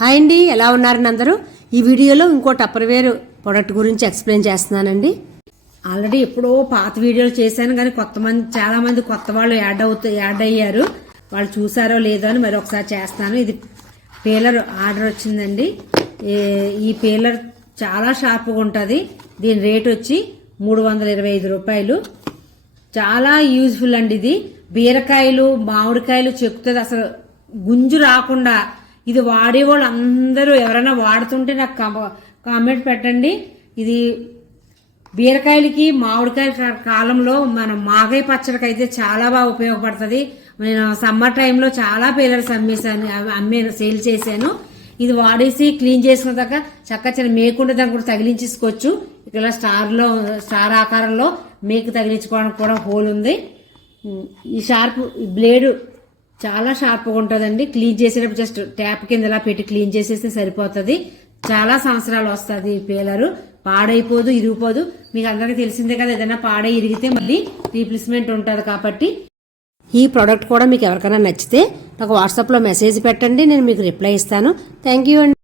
Hi అండి, ఎలా ఉన్నారని అందరూ. ఈ వీడియోలో ఇంకో టప్పర్వేర్ ప్రొడక్ట్ గురించి ఎక్స్ప్లెయిన్ చేస్తున్నానండి. ఆల్రెడీ ఎప్పుడో పాత వీడియోలు చేశాను, కానీ చాలా మంది కొత్త వాళ్ళు యాడ్ అయ్యారు. వాళ్ళు చూసారో లేదో అని మరి ఒకసారి చేస్తాను. ఇది పీలర్ ఆర్డర్ వచ్చిందండి. ఈ పీలర్ చాలా షార్ప్గా ఉంటుంది. దీని రేట్ వచ్చి 325 రూపాయలు. చాలా యూజ్ఫుల్ అండి. ఇది బీరకాయలు, మామిడికాయలు చెక్కుతుంది, అసలు గుంజు రాకుండా. ఇది వాడేవాళ్ళు అందరూ ఎవరైనా వాడుతుంటే నాకు కామెంట్ పెట్టండి. ఇది బీరకాయలకి, మామిడికాయల కాలంలో మన మాగాయ పచ్చడికి అయితే చాలా బాగా ఉపయోగపడుతుంది. నేను సమ్మర్ టైంలో చాలా పీలర్స్ అమ్మాను, సేల్ చేశాను. ఇది వాడేసి క్లీన్ చేసుకున్న దాకా చిన్న మేకుంటే దాన్ని కూడా తగిలించేసుకోవచ్చు. ఇక్కడ స్టార్ ఆకారంలో మేకు తగిలించుకోవడానికి కూడా హోల్ ఉంది. ఈ బ్లేడ్ చాలా షార్ప్గా ఉంటుందండి. క్లీన్ చేసేటప్పుడు జస్ట్ ట్యాప్ కింద ఇలా పెట్టి క్లీన్ చేసేస్తే సరిపోతుంది. చాలా సంవత్సరాలు వస్తుంది. ఈ పీలరు పాడైపోదు, ఇరిగిపోదు. మీకు అందరికీ తెలిసిందే కదా, ఏదైనా పాడై ఇరిగితే మళ్ళీ రీప్లేస్మెంట్ ఉంటుంది. కాబట్టి ఈ ప్రోడక్ట్ కూడా మీకు ఎవరికైనా నచ్చితే నాకు వాట్సాప్లో మెసేజ్ పెట్టండి, నేను మీకు రిప్లై ఇస్తాను. థ్యాంక్ యూ అండి.